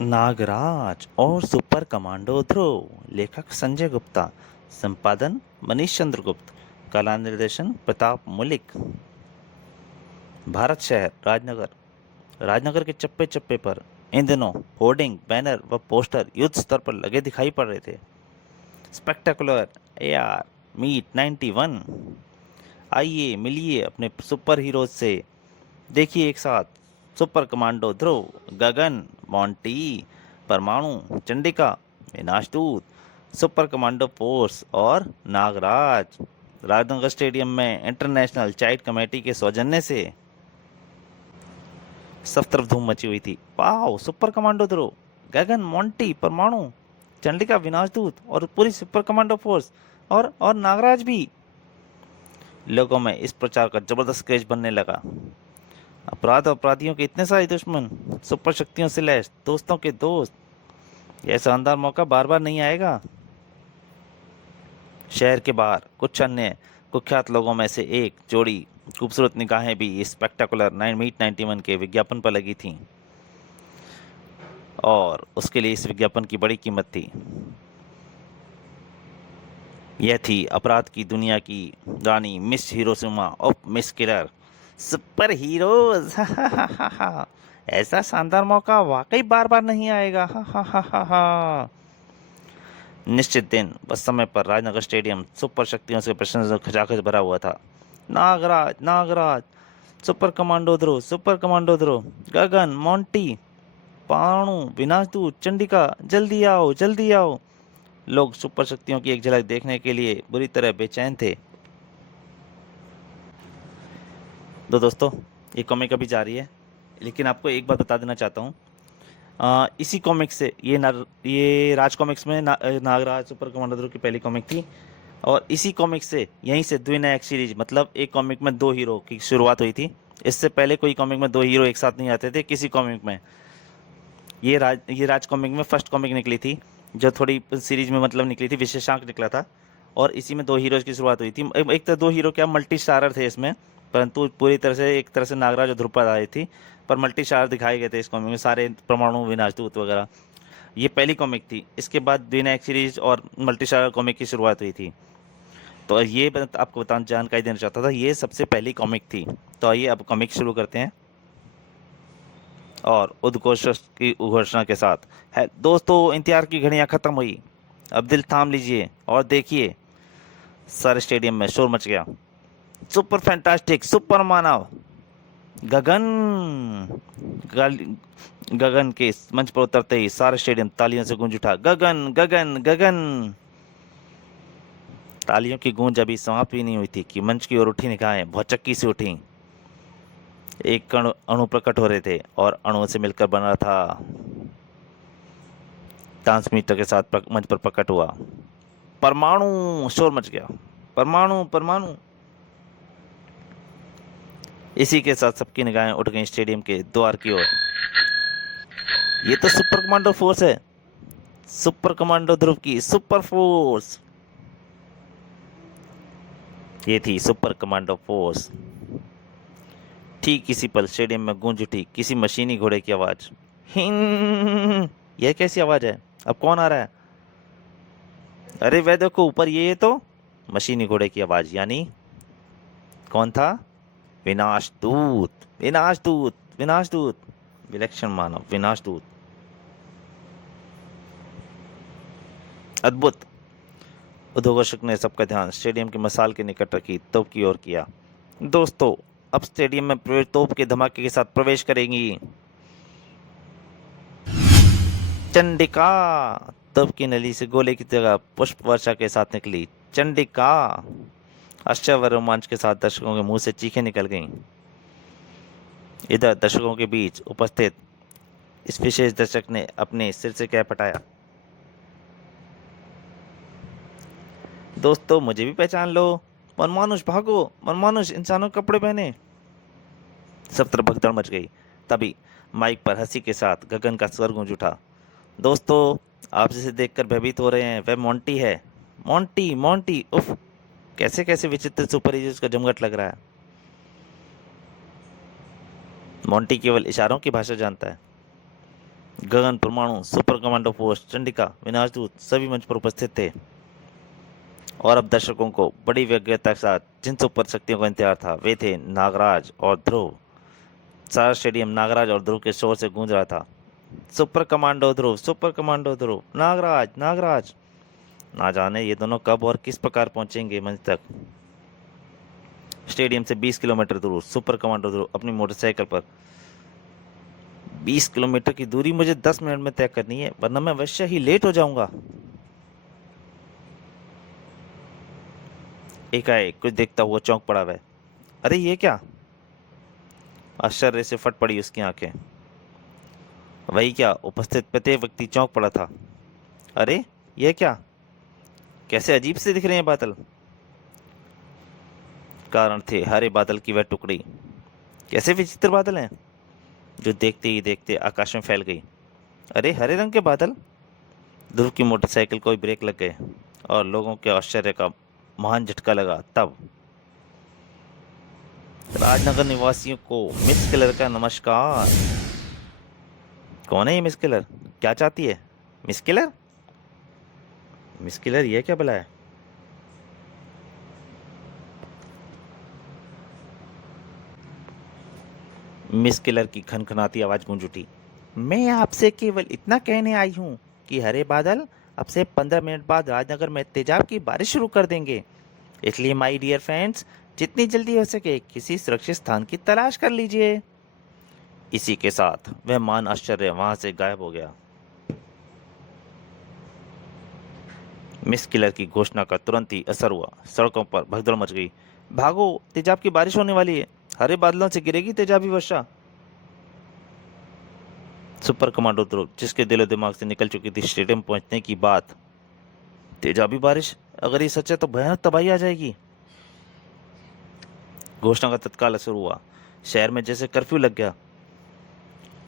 नागराज और super commando ध्रुव। लेखक संजय गुप्ता। संपादन मनीष चंद्र गुप्त। कला निर्देशन प्रताप मुलिक। भारत शहर राजनगर। राजनगर के चप्पे चप्पे पर इन दिनों होर्डिंग, बैनर व पोस्टर युद्ध स्तर पर लगे दिखाई पड़ रहे थे। Spectacular AR meet 91। आइए मिलिए अपने सुपर हीरोज से। देखिए एक साथ सुपर कमांडो ध्रुव, गगन, मोंटी, परमाणु, चंडिका, विनाशदूत, सुपर कमांडो फोर्स और नागराज। राजनगर स्टेडियम में इंटरनेशनल चाइल्ड कमेटी के सौजन्य से सब तरफ धूम मची हुई थी। वाह, सुपर कमांडो ध्रुव, गगन, मोंटी, परमाणु, चंडिका, विनाशदूत और पूरी सुपर कमांडो फोर्स और नागराज भी। लोगों में इस प्रचार का जबरदस्त क्रेज बनने लगा। अपराध और अपराधियों के इतने सारे दुश्मन, सुपर शक्तियों से लैस दोस्तों के दोस्त। यह शानदार मौका बार बार नहीं आएगा। शहर के बाहर कुछ अन्य कुख्यात लोगों में से एक जोड़ी खूबसूरत निगाहें भी इस स्पेक्टाकुलर मीट 91 के विज्ञापन पर लगी थीं और उसके लिए इस विज्ञापन की बड़ी कीमत थी। यह थी अपराध की दुनिया की रानी miss Hiroshima of miss killer, superheroes. ऐसा शानदार मौका वाकई बार बार नहीं आएगा। निश्चित दिन व समय पर राजनगर स्टेडियम सुपर शक्तियों से प्रशंसा खचाखच भरा हुआ था। नागराज, नागराज, सुपर कमांडो ध्रुव, सुपर कमांडो ध्रुव, गगन, मोंटी, पाणु, विनाशदूत, चंडिका, जल्दी आओ, जल्दी आओ। लोग सुपर शक्तियों की एक झलक देखने के लिए बुरी तरह बेचैन थे। तो दोस्तों, ये कॉमिक अभी जारी है, लेकिन आपको एक बात बता देना चाहता हूँ। इसी कॉमिक से ये राज कॉमिक्स में नागराज सुपर कमांडो ध्रुव की पहली कॉमिक थी और इसी कॉमिक से यहीं से द्विनायक सीरीज, मतलब एक कॉमिक में दो हीरो की शुरुआत हुई थी। इससे पहले कोई कॉमिक में दो हीरो एक साथ नहीं आते थे किसी कॉमिक में। ये राज कॉमिक में फर्स्ट कॉमिक निकली थी, जो थोड़ी सीरीज में मतलब निकली थी, विशेषांक निकला था और इसी में दो हीरोज की शुरुआत हुई थी। एक तो दो हीरो क्या, मल्टी स्टारर थे इसमें, परंतु पूरी तरह से एक तरह से नागराज और ध्रुपद आई थी, पर मल्टी स्टारर दिखाए गए थे इस कॉमिक में, सारे परमाणु, विनाशदूत वगैरह। ये पहली कॉमिक थी। इसके बाद द्विनायक सीरीज और मल्टी स्टारर कॉमिक की शुरुआत हुई थी। तो ये आपको जानकारी देना चाहता था, ये सबसे पहली कॉमिक थी। तो आइए अब कॉमिक शुरू करते हैं और उद्घोष की घोषणा के साथ। है दोस्तों, इंतजार की घड़ियां खत्म हुई, अब दिल थाम लीजिए और देखिए। सारे स्टेडियम में शोर मच गया। सुपर फैंटास्टिक, सुपर मानव, गगन। गगन के मंच पर उतरते ही सारे स्टेडियम तालियों से गूंज उठा। गगन, गगन, गगन। तालियों की गूंज अभी समाप्त भी नहीं हुई थी कि मंच की ओर उठी निगाहें भौचक्की से उठी। एक कण अणु प्रकट हो रहे थे और अणुओं से मिलकर बन रहा था। ट्रांसमीटर के साथ मंच पर प्रकट हुआ परमाणु। शोर मच गया। परमाणु, परमाणु। इसी के साथ सबकी निगाहें उठ गईं स्टेडियम के द्वार की ओर। ये तो सुपर कमांडो फोर्स है, सुपर कमांडो ध्रुव की सुपर फोर्स। ये थी सुपर कमांडो फोर्स। ठीक इसी पल स्टेडियम में गूंज उठी किसी मशीनी घोड़े की आवाज। हिं। यह कैसी आवाज है? अब कौन आ रहा है? अरे वह देखो ऊपर, ये तो मशीनी घोड़े की आवाज। यानी कौन था? विनाशदूत, विनाशदूत, विनाशदूत, विलक्षण मानव, विनाशदूत। अद्भुत। उद्घोषक ने सबका ध्यान स्टेडियम की मसाल के निकट रखी तोप की ओर किया। दोस्तों, अब स्टेडियम में तोप के धमाके के साथ प्रवेश करेंगी चंडिका। तोप की नली से गोले की जगह पुष्प वर्षा के साथ निकली चंडिका। आश्चर्य व रोमांच के साथ दर्शकों के मुंह से चीखें निकल गईं। इधर दर्शकों के बीच उपस्थित इस विशेष दर्शक ने अपने सिर से कैप हटाया। दोस्तों, मुझे भी पहचान लो। मनमानुष भागो, मनमानुष इंसानों के कपड़े पहने। सब तरफ भगदड़ मच गई। तभी माइक पर हंसी के साथ गगन का स्वर गूंज उठा। दोस्तों, आप जिसे देखकर भयभीत हो रहे हैं वह मोंटी है। मोंटी, मोंटी, उफ, कैसे कैसे विचित्र सुपर हीरोज का जमघट लग रहा है। मोंटी केवल इशारों की भाषा जानता है। गगन परमाणु सुपर कमांडो फोर्स चंडिका विनाशदूत सभी मंच पर उपस्थित थे और अब दर्शकों को बड़ी व्यग्रता के साथ जिन सुपर शक्तियों का इंतजार था वे थे नागराज और ध्रुव। सारा स्टेडियम नागराज और ध्रुव के शोर से गूंज रहा था। सुपर कमांडो ध्रुव, सुपर कमांडो ध्रुव, नागराज, नागराज। ना जाने ये दोनों कब और किस प्रकार पहुंचेंगे मंच तक। स्टेडियम से 20 किलोमीटर दूर सुपर कमांडो ध्रुव अपनी मोटरसाइकिल पर। 20 किलोमीटर की दूरी मुझे 10 मिनट में तय करनी है, वरना मैं अवश्य ही लेट हो जाऊंगा। एकाएक कुछ देखता हुआ चौंक पड़ा वह। अरे ये क्या? आश्चर्य से फट पड़ी उसकी आंखें। वही क्या, उपस्थित प्रत्येक व्यक्ति चौंक पड़ा था। अरे ये क्या, कैसे अजीब से दिख रहे हैं बादल। कारण थे हरे बादल की वह टुकड़ी। कैसे विचित्र बादल हैं जो देखते ही देखते आकाश में फैल गई। अरे हरे रंग के बादल। ध्रुव की मोटरसाइकिल को ब्रेक लग गए और लोगों के आश्चर्य का महान झटका लगा। तब राजनगर निवासियों को मिस किलर का नमस्कार। कौन है ये मिस किलर? क्या चाहती है मिस किलर? मिस किलर ये क्या भला है? मिस किलर की खनखनाती आवाज गूंज उठी। मैं आपसे केवल इतना कहने आई हूं कि हरे बादल अब से 15 मिनट बाद राजनगर में तेजाब की बारिश शुरू कर देंगे। इसलिए माय डियर फ्रेंड्स, जितनी जल्दी हो सके किसी सुरक्षित स्थान की तलाश कर लीजिए। इसी के साथ वह मान आश्चर्य वहां से गायब हो गया। मिस किलर की घोषणा का तुरंत ही असर हुआ। सड़कों पर भगदड़ मच गई। भागो, तेजाब की बारिश होने वाली है। हरे बादलों से गिरेगी तेजाबी वर्षा। सुपर कमांडो ध्रुव, जिसके दिलो दिमाग से निकल चुकी थी स्टेडियम पहुंचने की बात। तेजाबी बारिश? अगर ये सच है तो भयानक तबाही आ जाएगी। घोषणा का तत्काल असर हुआ। शहर में जैसे कर्फ्यू लग गया।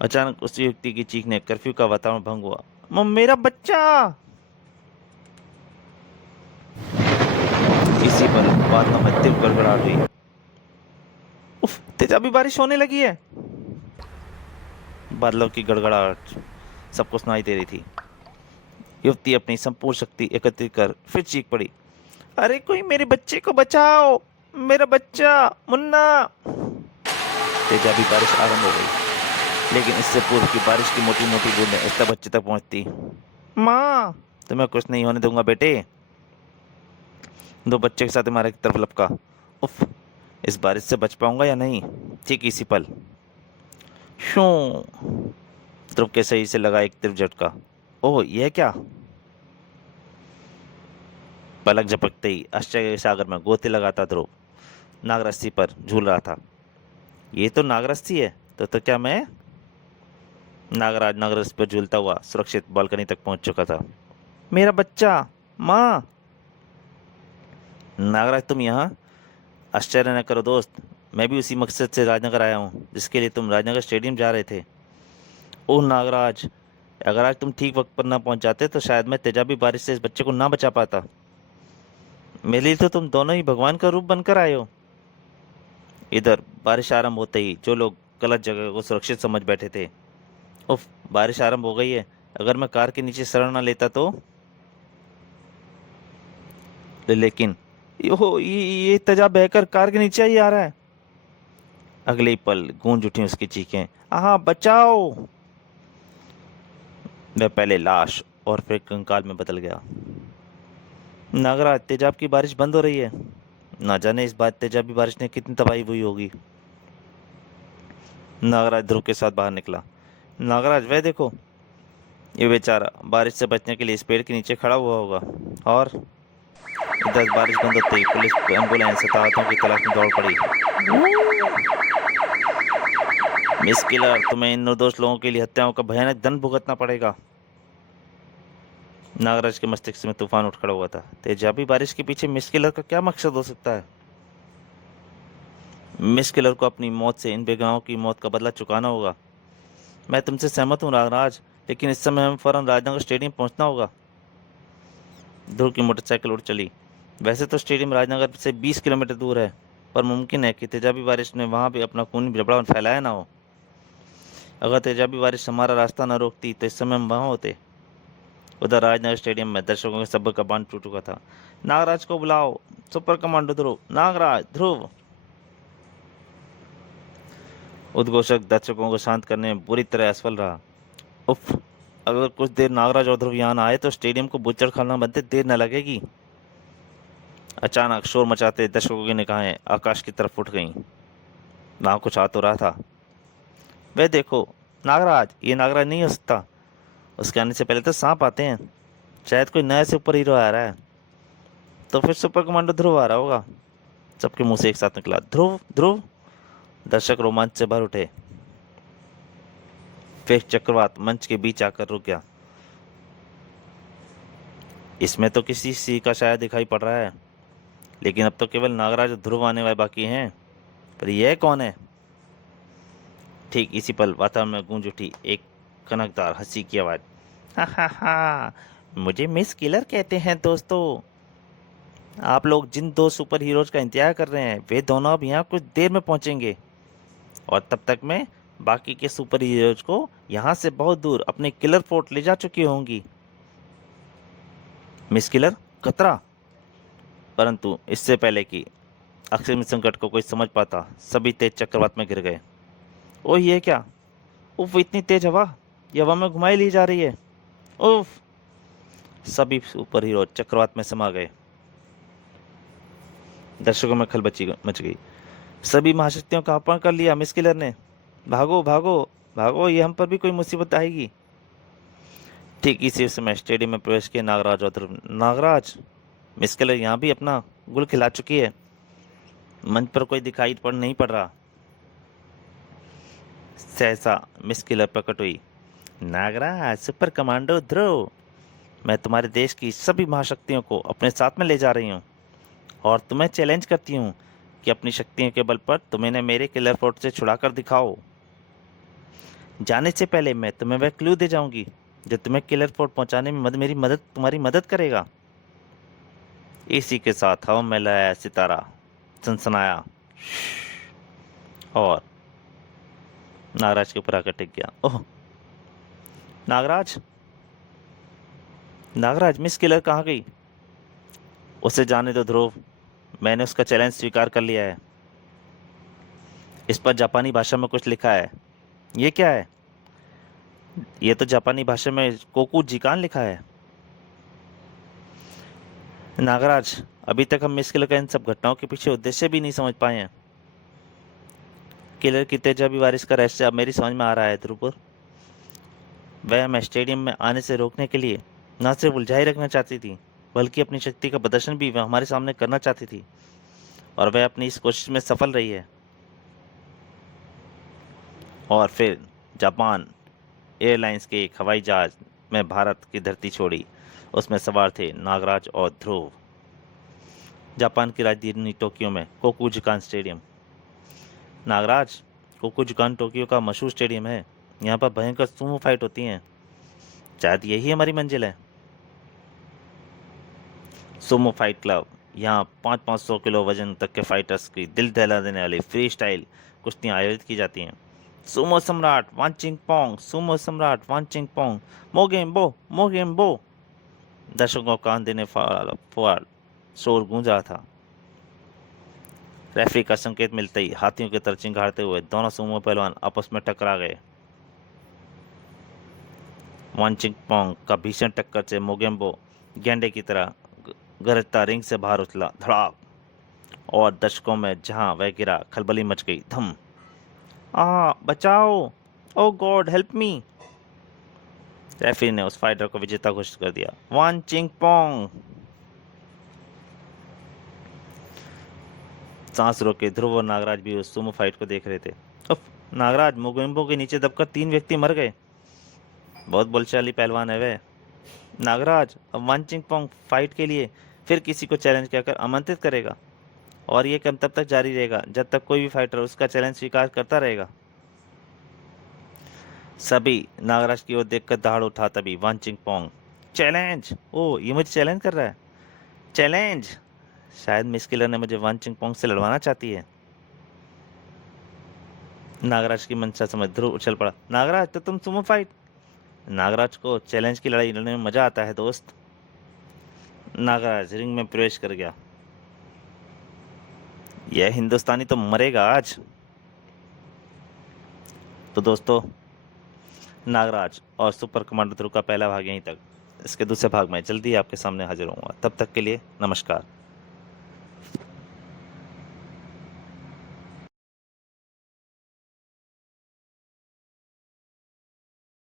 अचानक उस व्यक्ति की चीख ने कर्फ्यू का वातावरण भंग हुआ। मेरा बच्चा! इसी पर बादलों में तीव्र गड़गड़ाहट हुई। उफ, तेजाबी बारिश होने लगी है। बादलों की गड़गड़ाहट सबको सुनाई दे रही थी। युवती अपनी संपूर्ण शक्ति एकत्रित कर फिर चीख पड़ी। अरे कोई मेरे बच्चे को बचाओ, मेरा बच्चा मुन्ना। तेजाबी बारिश आरंभ हो गई, लेकिन इससे पूर्व की बारिश की मोटी मोटी बूंदें इस बच्चे तक पहुंचती। माँ, तुम्हें कुछ नहीं होने दूंगा बेटे। दो बच्चे के साथ हमारे की तरफ लपका। उफ, इस बारिश से बच पाऊंगा या नहीं। ठीक इसी पल शू, ध्रुव के सही से लगा एक तीव्र झटका। ओह यह क्या? पलक झपकते ही आश्चर्य के सागर में गोते लगाता ध्रुव नागरस्सी पर झूल रहा था। ये तो नागरस्सी है, तो क्या मैं? नागराज नागरस्सी पर झूलता हुआ सुरक्षित बालकनी तक पहुंच चुका था। मेरा बच्चा, माँ। नागराज तुम यहाँ? आश्चर्य न करो दोस्त, मैं भी उसी मकसद से राजनगर आया हूँ जिसके लिए तुम राजनगर स्टेडियम जा रहे थे। ओह नागराज, अगर आज तुम ठीक वक्त पर ना पहुंच जाते तो शायद मैं तेजाबी बारिश से इस बच्चे को ना बचा पाता। मेरे लिए तो तुम दोनों ही भगवान का रूप बनकर आए हो। इधर बारिश आरंभ होते ही जो लोग गलत जगह को सुरक्षित समझ बैठे थे। उफ, बारिश आरंभ हो गई है। अगर मैं कार के नीचे शरण न लेता तो। लेकिन ये तेजाब बहकर कार के नीचे ही आ रहा है। अगले ही पल गूंज उठी उसकी चीखें। आहा बचाओ! वह पहले लाश और फिर कंकाल में बदल गया। नागराज, तेजाब की बारिश बंद हो रही है। ना जाने इस बार तेजाबी बारिश ने कितनी तबाही हुई होगी। नागराज ध्रुव के साथ बाहर निकला। नागराज वह देखो, ये बेचारा बारिश से बचने के लिए इस पेड़ के नीचे खड़ा हुआ होगा। और इधर बारिश बंद होते ही पुलिस, एम्बुलेंस, हताहतों की तलाश में दौड़ पड़ी। मिस किलर, तुम्हें इन निर्दोष लोगों के लिए हत्याओं का भयानक दंड भुगतना पड़ेगा। नागराज के मस्तिष्क में तूफान उठ खड़ा हुआ था। तेजाबी बारिश के पीछे मिस किलर का क्या मकसद हो सकता है? मिस किलर को अपनी मौत से इन बेगुनाहों की मौत का बदला चुकाना होगा। मैं तुमसे सहमत हूँ नागराज, लेकिन इस समय हमें फौरन राजनगर स्टेडियम पहुंचना होगा। ध्रुव की मोटरसाइकिल उड़ चली। वैसे तो स्टेडियम राजनगर से 20 किलोमीटर दूर है, पर मुमकिन है कि तेजाबी बारिश ने वहां भी अपना खूनी जबड़ा फैलाया ना हो। अगर तेजाबी बारिश हमारा रास्ता न रोकती तो इस समय हम वहां होते। उधर राजनगर स्टेडियम में दर्शकों के सब्र का बांध टूट चुका था। नागराज को बुलाओ, सुपर कमांडो ध्रुव, नागराज, ध्रुव। उद्घोषक दर्शकों को शांत करने में बुरी तरह असफल रहा। उफ, अगर कुछ देर नागराज और ध्रुव यहाँ न आए तो स्टेडियम को बुच्चड़ खाना बनते देर न लगेगी। अचानक शोर मचाते दर्शकों की निगाहें आकाश की तरफ उठ गईं। वहां कुछ आ तो रहा था। वे देखो, नागराज, ये नागराज नहीं हो सकता। उसके आने से पहले तो सांप आते हैं। शायद कोई नया सुपर हीरो आ रहा है। तो फिर सुपर कमांडो ध्रुव आ रहा होगा। सबके मुंह से एक साथ निकला, ध्रुव, ध्रुव। दर्शक रोमांच से भर उठे। फिर चक्रवात मंच के बीच आकर रुक गया। इसमें तो किसी सी का शायद दिखाई पड़ रहा है, लेकिन अब तो केवल नागराज और ध्रुव आने वाले बाकी हैं। पर यह कौन है? ठीक इसी पल वातावरण में गूंज उठी एक कनकदार हंसी की आवाज। हा हा हा, मुझे मिस किलर कहते हैं दोस्तों। आप लोग जिन दो सुपर हीरोज का इंतजार कर रहे हैं वे दोनों अब यहाँ कुछ देर में पहुंचेंगे, और तब तक मैं बाकी के सुपर हीरोज को यहाँ से बहुत दूर अपने किलर फोर्ट ले जा चुकी होंगी। मिस किलर, खतरा। परंतु इससे पहले कि अक्षय संकट को कोई समझ पाता, सभी तेज चक्रवात में गिर गए। ओह, ये क्या? उफ, इतनी तेज हवा, ये हवा में घुमाई ली जा रही है। उफ। सभी सुपर हीरो चक्रवात में समा गए। दर्शकों में खलबली मच गई। सभी महाशक्तियों का अपहरण कर लिया मिस किलर ने। भागो भागो भागो, ये हम पर भी कोई मुसीबत आएगी। ठीक इसी समय स्टेडियम में प्रवेश किए नागराज और ध्रुव। नागराज, मिस किलर यहाँ भी अपना गुल खिला चुकी है। मंच पर कोई दिखाई नहीं पड़ रहा। सहसा मिस किलर प्रकट हुई। नागराज, सुपर कमांडो ध्रुव, मैं तुम्हारे देश की सभी महाशक्तियों को अपने साथ में ले जा रही हूँ, और तुम्हें चैलेंज करती हूँ कि अपनी शक्तियों के बल पर तुम इन्हें मेरे किलर फोर्ट से छुड़ा कर दिखाओ। जाने से पहले मैं तुम्हें वह क्लू दे जाऊंगी जो तुम्हें किलर फोर्ट पहुंचाने में तुम्हारी मदद करेगा। इसी के साथ हवा में लहराया सितारा सनसनाया और नागराज के ऊपर आकर टिक गया। ओह, नागराज, नागराज, मिस किलर कहाँ गई? उसे जाने दो ध्रुव, मैंने उसका चैलेंज स्वीकार कर लिया है। इस पर जापानी भाषा में कुछ लिखा है। ये क्या है? ये तो जापानी भाषा में कोकू जिकान लिखा है। नागराज, अभी तक हम मिस किलर का इन सब घटनाओं के पीछे उद्देश्य भी नहीं समझ पाए हैं। किलर की तेजाबी बारिश का रहस्य अब मेरी समझ में आ रहा है ध्रुव। वह हमें स्टेडियम में आने से रोकने के लिए न सिर्फ उलझाई रखना चाहती थी, बल्कि अपनी शक्ति का प्रदर्शन भी वह हमारे सामने करना चाहती थी, और वह अपनी इस कोशिश में सफल रही है। और फिर जापान एयरलाइंस के एक हवाई जहाज में भारत की धरती छोड़ी। उसमें सवार थे नागराज और ध्रुव। जापान की राजधानी टोक्यो में कोकुजुकान स्टेडियम। नागराज, कोकुजुकान टोक्यो का मशहूर स्टेडियम है। यहाँ पर भयंकर सुमो फाइट होती हैं। शायद यही हमारी मंजिल है। सुमो फाइट क्लब, यहाँ 500 किलो वजन तक के फाइटर्स की दिल दहला देने वाली फ्री स्टाइल कुश्तियाँ आयोजित की जाती हैं। सुमो सम्राट वान चिंगपोंग, सुमो सम्राट वान चिंगपोंग, मोगेम्बो, मोगेम्बो। दर्शकों को कान देने फुआर शोर गूंज रहा था। रेफरी का संकेत मिलते ही हाथियों की तरह चिंगारते हुए दोनों सुमो पहलवान आपस में टकरा गए। वान चिंगपोंग का भीषण टक्कर से मोगेम्बो गेंडे की तरह गरजता रिंग से बाहर उछला। धड़ाक, और दर्शकों में जहां वह गिरा खलबली मच गई। धम। बचाओ, ओ गॉड हेल्प मी। रेफरी ने उस फाइटर को विजेता घोषित कर दिया। वान चिंगपोंग। सांस रोके ध्रुव और नागराज भी उस सुमो फाइट को देख रहे थे। उफ, नागराज, मोगेम्बो के नीचे दबकर 3 व्यक्ति मर गए। बहुत बलशाली पहलवान है वह। नागराज अब वान चिंगपोंग फाइट के लिए फिर किसी को चैलेंज कहकर आमंत्रित करेगा, और ये क्रम तब तक जारी रहेगा जब तक कोई भी फाइटर उसका चैलेंज स्वीकार करता रहेगा। सभी नागराज की ओर देखकर दहाड़ उठा। तभी वान चिंगपोंग, चैलेंज! ओ, ये मुझे चैलेंज कर रहा है। चैलेंज! शायद मिस किलर ने मुझे वान चिंगपोंग से लड़वाना चाहती है। नागराज की मंशा समझ ध्रुव उछल पड़ा। नागराज तो तुम सुमो फाइट। नागराज को चैलेंज की लड़ाई लड़ने में मजा आता है दोस्त। नागराज रिंग में प्रवेश कर गया। यह हिंदुस्तानी तो मरेगा आज। तो दोस्तों, नागराज और सुपर कमांडो ध्रुव का पहला भाग यहीं तक। इसके दूसरे भाग में जल्दी आपके सामने हाजिर होऊंगा। तब तक के लिए नमस्कार।